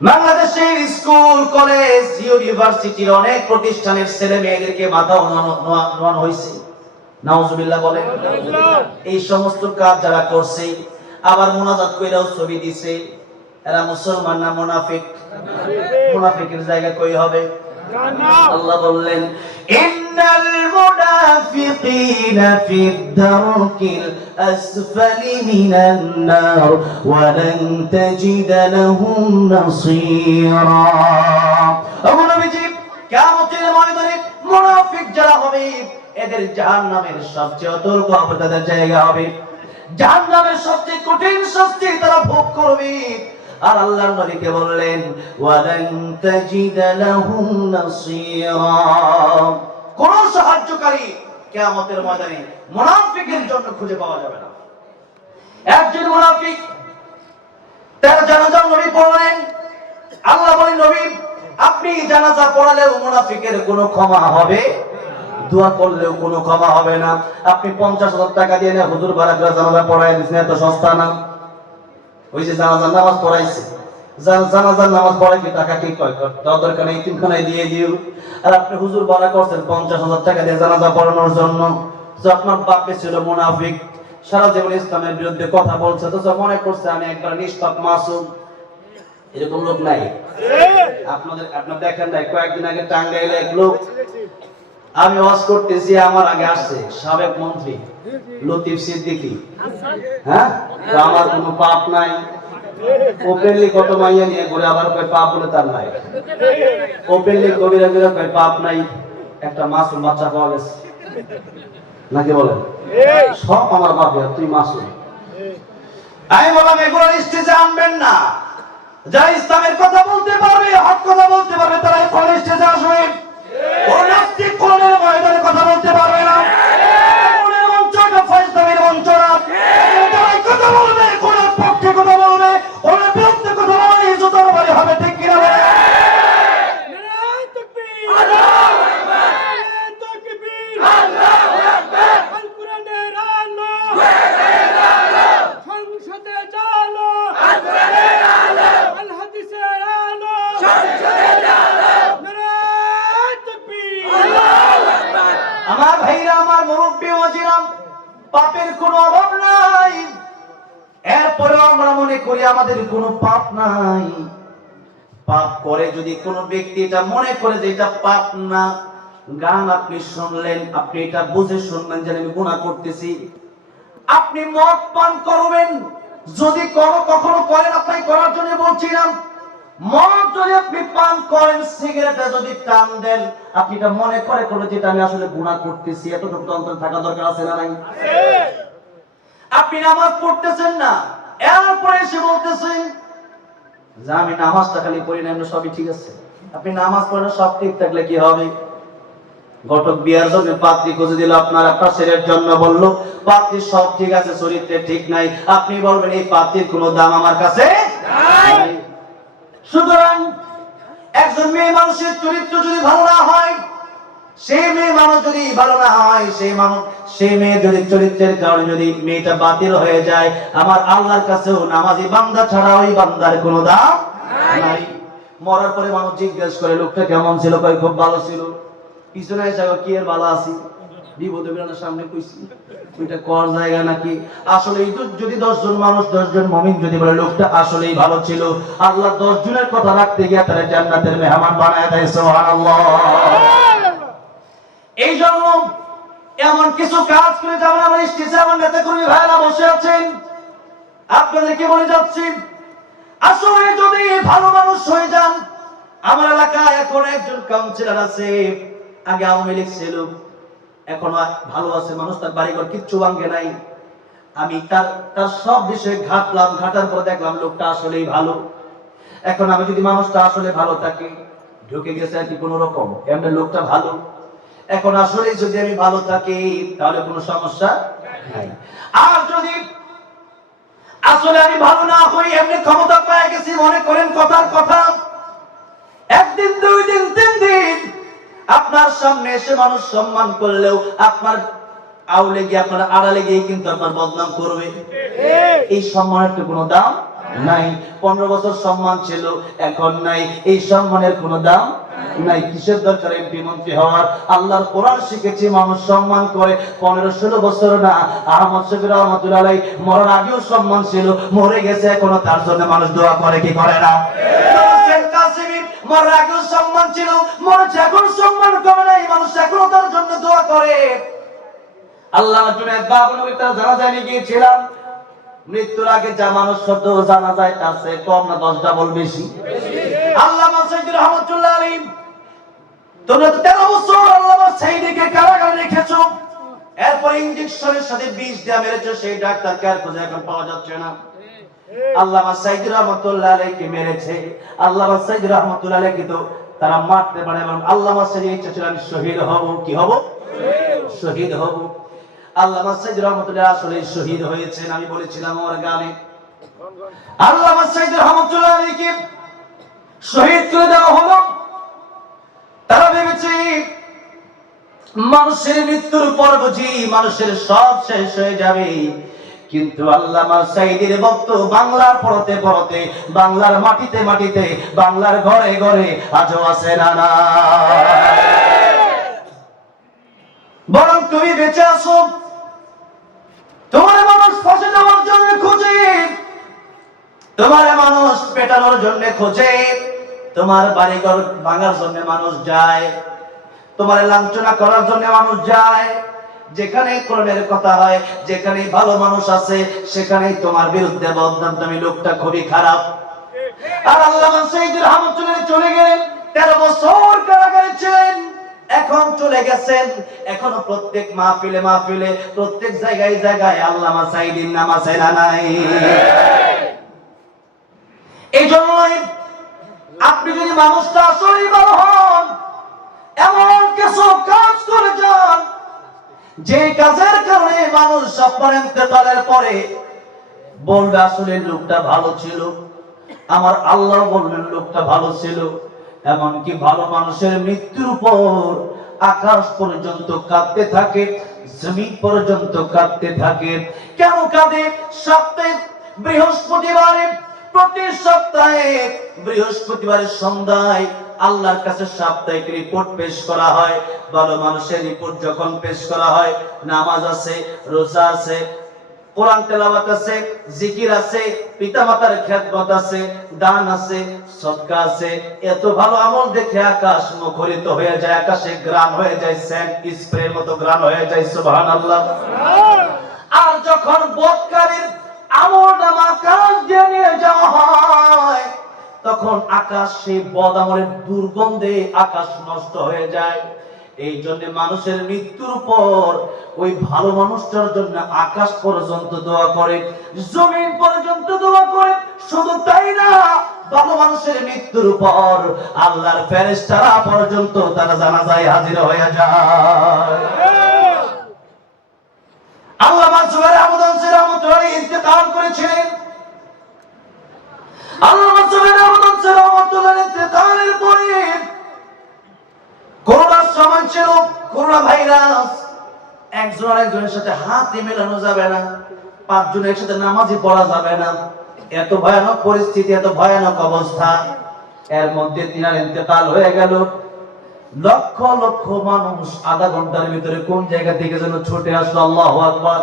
বাংলাদেশের স্কুল, কলেজ, ইউনিভার্সিটির অনেক প্রতিষ্ঠানের ছেলে মেয়েদেরকে মাথা নোয়ানো হয়েছে। নাউজুবিল্লাহ বলেন। এই সমস্ত কাজ যারা করছে, আবার মুনাজাত কইরাও ছবি দিছে, এরা মুসলমান না মুনাফিক? মুনাফিকের জায়গা কই হবে? আল্লাহ বললেন, ইন্নাল মুনাফিকিনা ফিদ দারকিল আসফালি মিনান নার ওয়া লান তাজিদ লাহুম নাসীরা। ও নবীজি, কিয়ামতের ময়দানে মুনাফিক যারা হবে, এদের জাহান্নামের সবচেয়ে অতর্ক তাদের জায়গা হবে, জাহান্নামের সবচেয়ে কঠিন শাস্তি তারা ভোগ করবে। আর আল্লাহর নবীকে বললেন, ওয়ালান তাজিদ লাহুম নাসীরা, কোন সাহায্যকারী, কিয়ামতের ময়দানে মুনাফিকের জন্য খুঁজে পাওয়া যাবে না। একজন মুনাফিক তার জানাজা নবী পড়লেন। আল্লাহ বলেন, নবী আপনি জানাজা পড়ালেও মুনাফিকের কোনো ক্ষমা হবে, দোয়া করলেও কোনো ক্ষমা হবে না। আপনি 50,000 টাকা দিয়ে না হুজুর বারাক জানাজা পড়াই দিয়েছেন, এত সস্তা না। ওই যে জানাজার নামাজ পড়াইছে, জানাজার নামাজ পড়াই কি টাকা কি কয় দরকার নেই, তিনখানায় দিয়ে দিও। আর আপনি হুজুর বারাক করছেন 50,000 টাকা দিয়ে জানাজা পড়ানোর জন্য। যে আপনার বাপে ছিল মুনাফিক, সারা জীবন ইসলামের বিরুদ্ধে কথা বলছে, তো মনে করছে আমি একবার নিষ্পাপ মাসুম। এরকম লোক নাই আপনার দেখেন নাই? কয়েকদিন আগে টাঙ্গাইলে এক লোক, আমি ওয়াজ করতেছি, আমার আগে আসছে সাবেক মন্ত্রী লতিফ সিদ্দিকী। হ্যাঁ, তো আমার কোনো পাপ নাই। ওপেনলি কত মাইয়া নিয়ে ঘুরে, আবার কয় পাপ বলে তার নাই। ওপেনলি কবিরা কবিরা কয় পাপ নাই। একটা মাসুম বাচ্চা পাওয়া গেছে নাকি বলেন? সব আমার বাপে, তুই মাসুম। আমি বললাম এগুলো স্টেজে আনবেন না। যারা ইসলামের কথা বলতে পারবে, হক কথা বলতে পারবে, তারা কোন স্টেজে আসবে। ওই নাস্তিক কোরআনের ময়দানে কথা বলতে পারবে না। কোরআনের মঞ্চটা ফয়সালের মঞ্চ না। যারা কথা বলবে, কোরআনের পক্ষে কথা বলবে, কোরআনের বিরুদ্ধে কথা বলবে, ইজ্জতের বাড়ি হবে, ঠিক কিনা বলেন? নারায়ে তাকবীর, আল্লাহু আকবার, নারায়ে তাকবীর, আল্লাহু আকবার। আল কোরআনের আলো, কোরআনের আলো, সংসদে চলো, আল কোরআনের আলো, আল হাদিসের আলো, সংসদে চলো। নারায়ে তাকবীর, আল্লাহু আকবার। আমার ভাইরা, আমার মুরব্বি ওয়াজিরাম, পাপের কোনো অভাব নাই। এরপরে আমরা মনে করি আমাদের কোনো পাপ নাই। পাপ করে যদি কোনো ব্যক্তি এটা মনে করে যে এটা পাপ না, গান আপনি শুনলেন, আপনি এটা বুঝে শুনলেন যে আমি গুনাহ করতেছি। আপনি মদ পান করবেন, যদি কখনো করেন, আপনি করার জন্য বলছিলাম, মদ যদি আপনি পান করেন, সিগারেটে যদি টান দেন, আপনি এটা মনে করে যেটা আমি আসলে গুনাহ করতেছি, এতটুকু অন্তর থাকা দরকার আছে না নাই? আপনি নামাজ পড়তেছেন না, এরপরে এসে বলতেছেন যে আমি নামাজটা খালি পড়ি না, এমনি সবই ঠিক আছে। আপনি নামাজ পড়েন, সব ঠিক থাকলে কি হবে? ঘটক বিয়ার জন্য পাত্রী খুঁজে দিল, আপনার ছেলের জন্য বললো পাত্রী সব ঠিক আছে, চরিত্রে ঠিক নাই। আপনি বলবেন এই পাত্রীর কোনো দাম আমার কাছে নাই। সুতরাং একজন মেয়ে মানুষের চরিত্র যদি ভালো না হয়, সেই মেয়ে মানুষ যদি ভালো না হয়, সেই মেয়ে যদি চরিত্রের কারণে যদি মেয়েটা বাতিল হয়ে যায়, আমার আল্লাহর কাছেও নামাজি বান্দা ছাড়া ওই বান্দার কোনো দাম নাই। মরার পরে মানুষ জিজ্ঞেস করে লোকটা কেমন ছিল, কয় খুব ভালো ছিল। পিছনে এসে কি এর ভালো আছি, বিপদে বেড়ানোর সামনে কইছি, ওইটা কর জায়গা নাকি? আসলে যদি 10 জন মানুষ, 10 জন মুমিন যদি বলে লোকটা আসলেই ভালো ছিল, আল্লাহ 10 জনের কথা রাখতে গিয়ে তারা জান্নাতের মেহমান বানায় দেয়। সুবহানাল্লাহ। এই জন্য এমন কিছু কাজ করে যাবেন। আমার স্টেজে আমার নেতা কর্মী ভাইরা বসে আছেন, আপনাদেরকে বলে যাচ্ছি, আসলে যদি ভালো মানুষ হয়ে যান। আমার এলাকায় এখন একজন কাউন্সিলর আছে, আগে আওয়ামী লীগ ছিল, এখনো ভালো আছে মানুষ, তার বাড়িঘর কিচ্ছু ভাঙে নাই। আমি তার সব বিষয়ে ঘাটলাম, ঘাটার পর দেখলাম লোকটা আসলেই ভালো। এখন আমি যদি মানুষটা আসলে ভালো থাকে, ঢুকে গেছে আর কি কোনো রকম, এমনি লোকটা ভালো, এখন আসলে যদি আমি ভালো থাকি তাহলে কোনো সমস্যা নাই। আর যদি আসলে আমি ভালো না হই, এমনি ক্ষমতা পেয়ে গেছি, মনে করেন কথার কথা, একদিন, 2 দিন, 3 দিন আপনার সামনে এসে মানুষ সম্মান করলেও আপনার আউলে গিয়ে, আপনার আড়ালে গিয়ে কিন্তু আপনার বদনাম করবে। এই সম্মানের তো কোনো দাম নাই। 15 বছর সম্মান ছিল, এখন নাই। এই সম্মানের কোনো দাম নাই। কিসের দরকার এমপি মন্ত্রী হওয়ার? আল্লাহর কোরআন শিখেছি মানুষ সম্মান করে 15-16 বছর না। আহমদ শফি রহমাতুল্লাহ আলাইহি মরার আগেও সম্মান ছিল, মরে গেছে এখনো তার জন্য মানুষ দোয়া করে কি করে না? মরার আগেও সম্মান ছিল, মরেছে এখন সম্মান করে নাই, মানুষ এখনো তার জন্য দোয়া করে। আল্লাহ জুনায়েদ বাবুনবী তার জানাজায় গিয়েছিলাম, মৃত্যুর আগে যা মানুষ শত জানা যায় তার চেয়ে কম না 10 ডাবল বেশি। আল্লামা সাইয়্যিদ রহমাতুল্লাহ আলাইহি, তোমরা 13 বছর আল্লামা সাইয়্যিদকে কারাগারে রেখেছো, এরপর ইনজেকশনের সাথে বিষ দিয়ে মেরেছো, সেই ডাক্তারকে আর খুঁজে এখন পাওয়া যাচ্ছে না। আল্লামা সাইয়্যিদ রহমাতুল্লাহ আলাইহিকে মেরেছে, আল্লামা সাইয়্যিদ রহমাতুল্লাহ আলাইহিকে তো তারা মারতে পারে, এবং আল্লামা সাইয়্যিদ ইচ্ছা ছিল আমি শহীদ হব। কি হব? শহীদ হব। আল্লামা সাইদ রহমাতুল্লাহ আসলে শহীদ হয়েছেন। আমি বলেছিলাম আমার গানে আল্লামা সাইদ রহমাতুল্লাহ আলাইহিকে শহীদ করে দেওয়া হলো। তারা ভেবেছে মানুষের মৃত্যুর পর বুঝি মানুষের সব শেষ হয়ে যাবে, কিন্তু আল্লামা সাইদের বক্তব্য বাংলার পড়তে পড়তে, বাংলার মাটিতে মাটিতে, বাংলার ঘরে ঘরে আজও আছে না না। বরং তুমি বেঁচে আছো, তোমার মানুষ ফাঁসি দেওয়ার জন্য খোঁজে, তোমার মানুষ পেটানোর জন্য খোঁজে, তোমার বাড়িঘর ভাঙার জন্য মানুষ যায়, তোমার লাঞ্ছনা করার জন্য মানুষ যায়। যেখানে কোরআনের কথা হয়, যেখানে ভালো মানুষ আছে, সেখানেই তোমার বিরুদ্ধে বদনাম, তুমি লোকটা খুবই খারাপ। আর আল্লামা সাইদ রহমাতুল্লাহ চলে গেলেন, 13 বছর কারাগারে ছিলেন, এখন চলে গেছেন। এখনো প্রত্যেক মাহফিলে মাহফিলে, প্রত্যেক জায়গায় জায়গায় আল্লামা সাইদের নাম আছে না নাই? এই জন্যই আপনি যদি মানুষটা আসলেই ভালো হন, এমন কিছু কাজ করে যান যে কাজের কারণে মানুষ আপনার ইন্তেকালের পরে বলবে আসলে লোকটা ভালো ছিল, আমার আল্লাহ বললেন লোকটা ভালো ছিল। এমনকি ভালো মানুষের মৃত্যুর উপর আকাশ পর্যন্ত কাঁদতে থাকে, জমিন পর্যন্ত কাঁদতে থাকে। কেন কাঁদে? সপ্তাহে বৃহস্পতিবারে, প্রতি সপ্তাহে বৃহস্পতিবারের সন্ধ্যায় আল্লাহর কাছে সাপ্তাহিক রিপোর্ট পেশ করা হয়। ভালো মানুষের রিপোর্ট যখন পেশ করা হয়, নামাজ আছে, রোজা আছে, কোরআন তেলাওয়াত আছে, জিকির আছে, পিতামাতার খেদমত আছে, দান আছে, সদকা আছে, এত ভালো আমল দেখে আকাশ মুখরিত হয়ে যায়, আকাশে গ্রান হয়ে যায়, সেন্ট স্প্রের মতো গ্রান হয়ে যায়। সুবহানাল্লাহ। আর যখন বদকারীর আমলনামা আকাশ দিয়ে নিয়ে যাওয়া হয়, তখন আকাশ সেই বদ আমলের দুর্গন্ধে আকাশ নষ্ট হয়ে যায়। এই জন্য মানুষের মৃত্যুর পর ওই ভালো মানুষটার জন্য আকাশ পর্যন্ত দোয়া করে, জমিন পর্যন্ত দোয়া করে। শুধু তাই না, ভালো মানুষের মৃত্যুর পর আল্লাহর ফেরেশতারা পর্যন্ত তারা জানাজায় হাজির হয়ে যায়। আল্লামা জুবাইর আহমদ আনসারী রাহমাতুল্লাহ আলাইহি ইন্তেকাল করেছিলেন। আল্লামা জুবাইর আহমদ আনসারী রাহমাতুল্লাহ আলাইহি ইন্তেকালের পরে করোনার সময় ছিল, করোনা ভাইরাস, একজন আরেকজনের সাথে হাতে মেলানো যাবে না, 5 জন একসাথে নামাজই পড়া যাবে না, এত ভয়ানক পরিস্থিতি, এত ভয়ানক অবস্থা। এর মধ্যে তিনার ইন্তেকাল হয়ে গেল। লক্ষ লক্ষ মানুষ আধা ঘন্টার ভিতরে কোন জায়গা থেকে যেন ছুটে আসলো। আল্লাহু আকবার।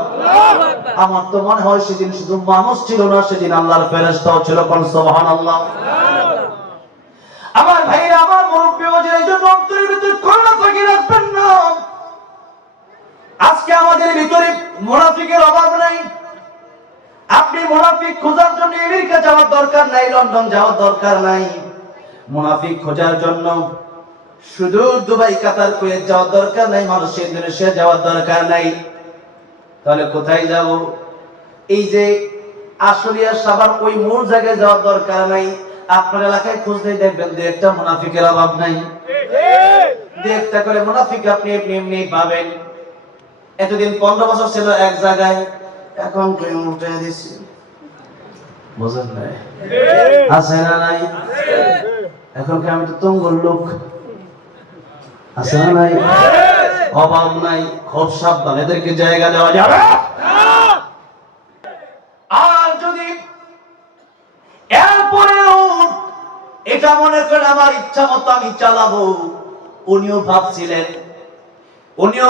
আমার তো মনে হয় সেদিন শুধু মানুষ ছিল না, সেদিন আল্লাহর ফেরেশতাও ছিল। কোন সুবহানাল্লাহ। আমার ভাইরা, আমার মুরব্বি ওয়াজির, এই জন্য অন্তরের ভিতরে করোনা থাকি রাখবেন না। আজকে আমাদের ভিতরে মুনাফিকের অভাব নাই। আপনি মুনাফিক খোঁজার জন্য আমেরিকা যাওয়ার দরকার নাই, লন্ডন যাওয়ার দরকার নাই। মুনাফিক খোঁজার জন্য শুধু দুবাই, কাতার, কুয়েত যাওয়ার দরকার নাই, মালয়েশিয়া, ইন্দোনেশিয়া যাওয়ার দরকার নাই। তাহলে কোথায় যাব? এই যে আশুলিয়া, সাভার, ওই মূল জায়গায় যাওয়ার দরকার নাই। আপনার এলাকায় খুঁজলেই দেখবেন দু একটা মুনাফিকের অভাব নাই। দু একটা করে মুনাফিক আপনি এমনি পাবেন। এতদিন 15 বছর ছিল এক জায়গায়, এখন কেউ উঠে দিছি, বুঝেন নাই? আছে না নাই? এখন কি আমি তো তুঙ্গল লোক, আছে না নাই? অভাব নাই। খুব সাবধান, এদেরকে জায়গা দেওয়া যাবে। আর যদি এরপরেও এটা মনে করেন আমার ইচ্ছা মতো আমি চালাবো, উনিও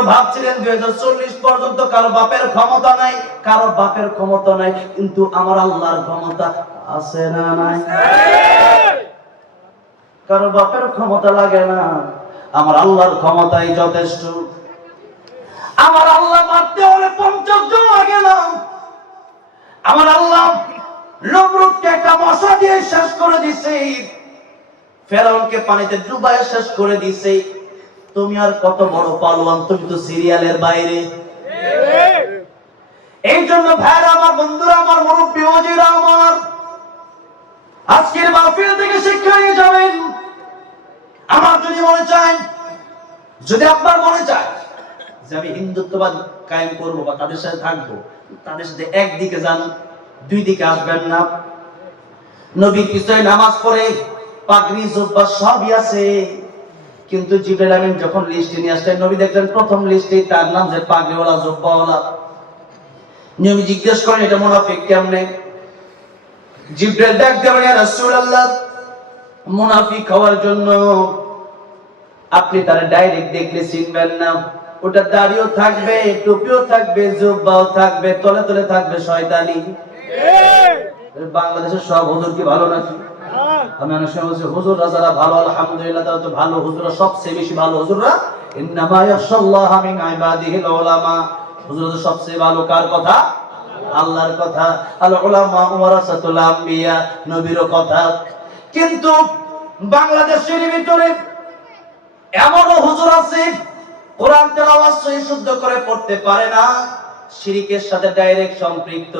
ভাবছিলেন 2040 পর্যন্ত কারো বাপের ক্ষমতা নাই, কারো বাপের ক্ষমতা নাই, কিন্তু আমার আল্লাহর ক্ষমতা আছে না নাই? কারো বাপের ক্ষমতা লাগে না, আমার আল্লাহর ক্ষমতাই যথেষ্ট। আমার আল্লাহ মারতে হলে 50 জন লাগে না। আমার আল্লাহ নমরুদকে একটা মশা দিয়ে শেষ করে দিছে, ফেরাউনকে পানিতে ডুবায় শেষ করে দিছে। তুমি আর কত বড় পালোয়ান, তুমি তো সিরিয়ালের বাইরে। এই জন্য ভাইরা আমার, বন্ধুরা আমার, মুরব্বি ওয়াজিরা আমার, আজকের মাহফিল থেকে শিক্ষা নিয়ে যাবেন। আমার যদি মনে চায়, যদি আপনার মনে চায় যে আমি হিন্দুত্ববাদ কায়েম করব বা তাদের সাথে থাকবো, তাদের সাথে একদিকে যান, দুই দিকে আসবেন না। নবীর পিছনে নামাজ পড়ে পাগড়ি জুব্বা সবই আছে, কিন্তু জিবরাইল আমিন যখন লিস্টে নিয়ে আসলেন, নবী দেখলেন প্রথম লিস্টে তার নাম যে পাগড়িওয়ালা জুব্বাওয়ালা। নবী জিজ্ঞেস করেন এটা মুনাফিক কেমনে? জিবরাইল ডাক দিয়ে বলেন, ইয়া রাসূলুল্লাহ, মুনাফিক হওয়ার জন্য আপনি তারা ডাইরেক্ট দেখলে চিনবেন না। ওটা দাড়িও থাকবে, টুপিও থাকবে, জুব্বাও থাকবে, তলে তলে থাকবে শয়তানি। বাংলাদেশের সব হুজুর কি ভালো নাকি? আমি অনেক সময় বলছি হুজুররা যারা ভালো, আলহামদুলিল্লাহ তারা তো ভালো। হুজুররা সবচেয়ে বেশি ভালো। হুজুররা ইন্নামা ইয়াশাল্লাহু মিন ইবাদিহিল উলামা। হুজুররা সবচেয়ে ভালো কার কথা? আল্লাহর কথা। আল উলামা ওয়ারাসাতুল আম্বিয়া, নবীর কথা। কিন্তু বাংলাদেশের ভিতরে এমনও হুজুর আছে কোরআন তেলাওয়াত সহিহ শুদ্ধ করে পড়তে পারে না, শিরকের সাথে ডাইরেক্ট সম্পৃক্ত,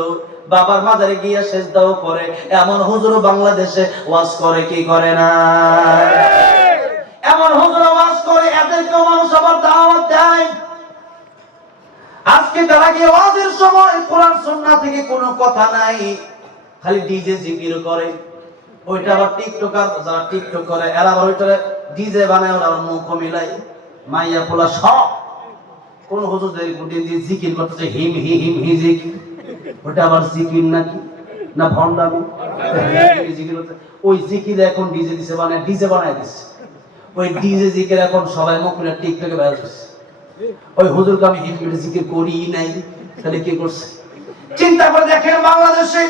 বাবার মাজারে গিয়ে সেজদাও করে। এমন হুজুর বাংলাদেশে ওয়াজ করে কি করে না? এমন হুজুর ওয়াজ করে, এদেরকে মানুষ আবার দাওয়াত দেয়। আজকে তারা গিয়ে ওয়াজের সময় কোরআন সুন্নাহ থেকে কোনো কথা নাই, খালি ডিজে জিকির করে। ওইটা আবার টিকটকার, যারা টিকটক করে এরা আবার ওইটা ডিজে বানায়, ওরা মুখ মিলায়, মাইয়া পোলা সব। কোন হুজুর যে জিকির করতেছে হিম হি হিম হি জিকির, ওটা আবার জিকির নাকি না ভন্ডামি? জিকির করতে ওই জিকির এখন ডিজে দিছে, বানায় ডিজে বানায় দিছে। ওই ডিজে জিকির এখন সবাই মুখ মিলে টিকটকে বের করছে। ওই হুজুরকে আমি হিম মিলে জিকির করি নাই, তাহলে কি করছে? চিন্তা করে দেখেন, বাংলাদেশে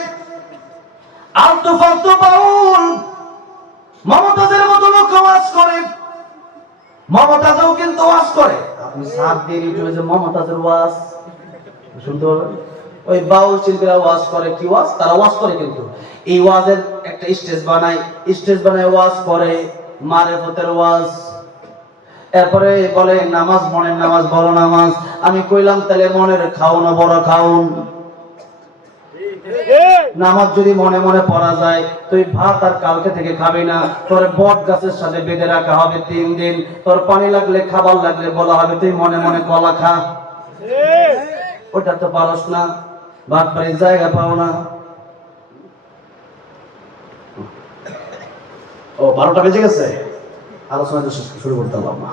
আলতু ফালতু বাউল মমতাজের মতো লোক ওয়াজ করে। মমতাজও কিন্তু ওয়াজ করে। আপনি সাত দিয়ে ইউটিউবে যে মমতাজের ওয়াজ শুনতে পাবেন। ওই বাউল শিল্পীরা ওয়াজ করে, কি ওয়াজ? তারা ওয়াজ করে, কিন্তু এই ওয়াজের একটা স্টেজ বানায় ওয়াজ করে, মারেফতের ওয়াজ। এরপরে বলে নামাজ, মনের নামাজ, বড় নামাজ। আমি কইলাম তাহলে মনের খাওন বড় খাওন। নামাজ যদি মনে মনে পড়া যায়, তুই ভাত আর কালকে থেকে খাবি না, তোর বট গাছের সাথে বেঁধে রাখা হবে 3 দিন। তোর পানি লাগলে, খাবার লাগলে বলা হবে তুই মনে মনে কলা খা। ওটা তো পারস না, ভাত বাড়ির জায়গা পাও না। ও 12টা বেজে গেছে, আলোচনা শুরু করতে পারলাম না।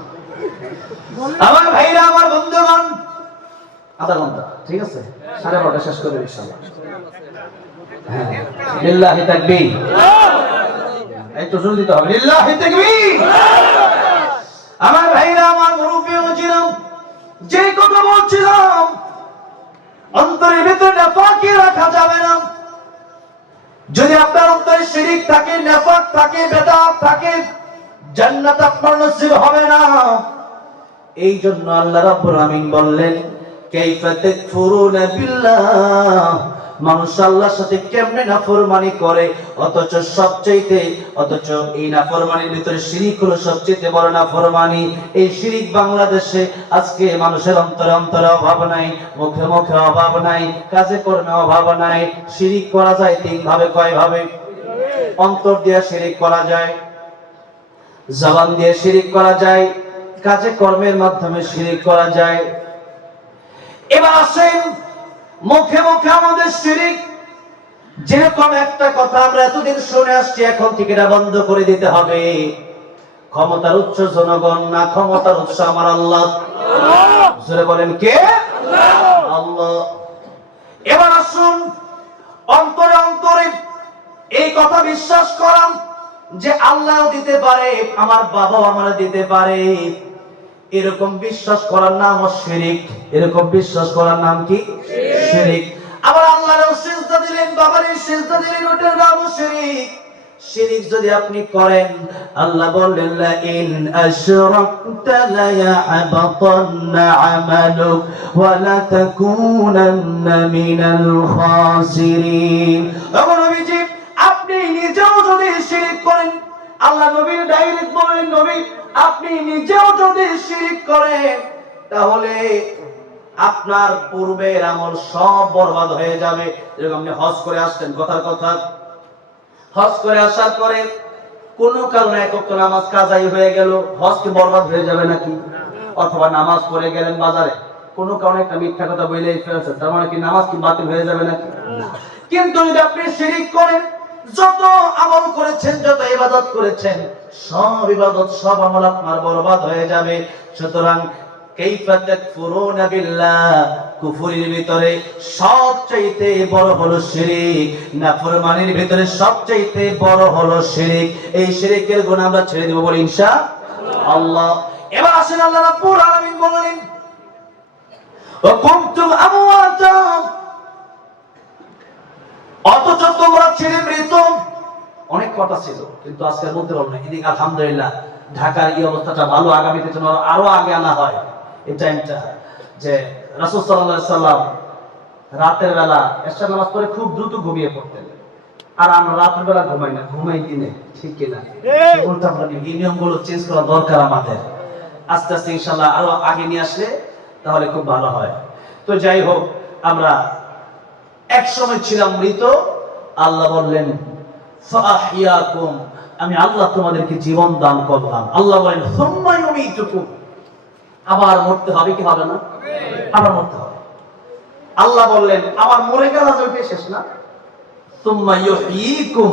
আমার ভাইরা, আমার বন্ধুগণ, আধা ঘন্টা ঠিক আছে, 12:30 শেষ করে ইনশাআল্লাহ। হ্যাঁ, লিল্লাহি তাকবীর। একটু জোরে দিতে হবে, লিল্লাহি তাকবীর। আমার ভাইরা, আমার মুরব্বি ওজিরাম, যে কথা বলছিলাম, অন্তরের ভিতরে নাফাকি রাখা যাবে না। যদি আপনার অন্তরে শিরক থাকে, নাফাক থাকে, বেদাত থাকে, জান্নাত আপনার নসিব হবে না। এই জন্য আল্লাহ রাব্বুল আমিন বললেন, কাইফা তাকফুরুনা বিল্লাহ, মানুষ আল্লাহর সাথে কেমনে নাফরমানি করে, অথচ এই নাফরমানির ভিতরে শিরক হলো সবচেয়ে বড় নাফরমানি। এই শিরক বাংলাদেশে আজকে মানুষের অন্তরে অন্তরে অভাব নাই, মুখে মুখে অভাব নাই, কাজে কর্মে অভাব নাই। শিরক করা যায় 3 ভাবে। কয় ভাবে? অন্তর দিয়ে শিরক করা যায়, জবান দিয়ে শিরক করা যায়, কাজে কর্মের মাধ্যমে শিরক করা যায়। এবার আসেন, মুখে মুখে আমাদের শিরক। যেরকম একটা কথা আমরা এতদিন শুনে আসছি, এখন থেকে এটা বন্ধ করে দিতে হবে। ক্ষমতার উৎস জনগণ না, ক্ষমতার উৎস আমার আল্লাহ। জোরে বলেন, কে? আল্লাহ। এবার আসুন, অন্তরে অন্তরে এই কথা বিশ্বাস করাম যে আল্লাহ দিতে পারে, আমার বাবাও আমারে দিতে পারে। এরকম বিশ্বাস করার নাম শিরক। এরকম বিশ্বাস করার নাম কি? শিরক। আবার আল্লাহর সিজদা দিলেন, বাবার সিজদা দিলেন, ওটার নাম শিরক। শিরক যদি আপনি করেন, আল্লাহ বললেন, লা ইন আশরাকতা লা ইয়াহবাতান্না আমালুক ওয়া লা তাকুনান্না মিনাল খাসিরিন। তখন নবীজি, আপনি নিজেও যদি শিরক করেন, আল্লাহ নবীর ডাইরেক্ট বলেন, নবী আপনি নিজেও যদি শিরক করেন, তাহলে আপনার পূর্বের আমল সব বরবাদ হয়ে যাবে। যেরকম আপনি হজ করে আসছেন, কথার কথা, হজ করে আসার পরে কোন কারণে এক ওয়াক্ত নামাজ কাজাই হয়ে গেল, হজ কি বরবাদ হয়ে যাবে নাকি? অথবা নামাজ পড়ে গেলেন বাজারে, কোনো কারণে একটা মিথ্যা কথা বলেই ফেলেছে, তার মানে কি নামাজ কি বাতিল হয়ে যাবে নাকি? না। কিন্তু যদি আপনি শিরিক করেন, যত আমল করেছেন, যত ইবাদত করেছেন, সব ইবাদত, সব আমল আপনার বরবাদ হয়ে যাবে। সুতরাং কাইফা তাকফুরুনা বিল্লাহ, কুফরের ভিতরে সবচাইতে বড় হলো শিরিক, নাফরমানির ভিতরে সবচাইতে বড় হলো শিরিক। এই শিরিকের গুনাহ আমরা ছেড়ে দেব বলে ইনশাআল্লাহ। এবার আসেন আল্লাহ রাব্বুল আলামিন বলেন, ওয়া কুনতুম আমওয়াতা, অথচ তোমরা ছিলেন মৃত। অনেক কথা ছিল কিন্তু আজকের মধ্যে বলবো না। এদিকে আলহামদুলিল্লাহ ঢাকার এই অবস্থাটা ভালো, আগামীতে যেন আরো আগে আনা হয় এই টাইমটা। যে রাসূল সাল্লাল্লাহু আলাইহি সাল্লাম রাতের বেলা এশার নামাজ পড়ে খুব দ্রুত ঘুমিয়ে পড়তেন, আর আমরা রাতের বেলা ঘুমাই না, ঘুমাই দিনে, ঠিক কিনা? উল্টা আমরা এই নিয়মগুলো চেঞ্জ করা দরকার আমাদের। আস্তে আস্তে ইনশাআল্লাহ আরো আগে নিয়ে আসলে তাহলে খুব ভালো হয়। তো যাই হোক, আমরা এক সময় ছিলাম মৃত, আল্লাহ বললেন ফাআহইয়াকুম, আমি আল্লাহ তোমাদেরকে জীবন দান করলাম। আল্লাহ বলেন সুম্মা ইউমীতুকুম, আবার মরতে হবে কি হবে না? আবার মরতে হবে। আল্লাহ বললেন আবার মরে গেল ওইটাই শেষ না, সুম্মা ইউহয়ীকুম,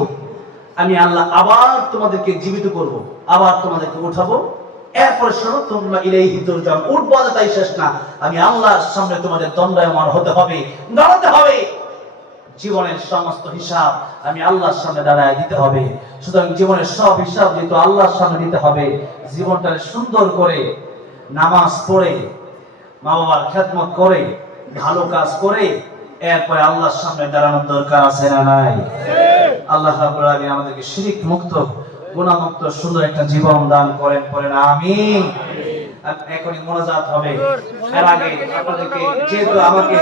আমি আল্লাহ আবার তোমাদেরকে জীবিত করব, আবার তোমাদেরকে উঠাবো। এরপরে শোনো, তোমরা ইলাইহি তুরজাউন, উঠবো তাই শেষ না, আমি আল্লাহর সামনে তোমাদের দণ্ডায়মান হতে হবে, দাঁড়াতে হবে। জীবনের সমস্ত হিসাব আমি আল্লাহর সামনে দাঁড়ায় দিতে হবে। সুতরাং জীবনের সব হিসাব যেহেতু আল্লাহর সামনে দিতে হবে, জীবনটা সুন্দর করে নামাজ পড়ে, মা বাবার খেদমত করে, ভালো কাজ করে এরপরে আল্লাহর সামনে দাঁড়ানোর দরকার আছে না নাই? আল্লাহ রাব্বুল আলামিন আমাদেরকে শিরক মুক্ত, গুনাহ মুক্ত সুন্দর একটা জীবন দান করেন, পড়েন আমিন। এখনই মোনাজাত হবে, এর আগে আপনাদেরকে যেহেতু আমাকে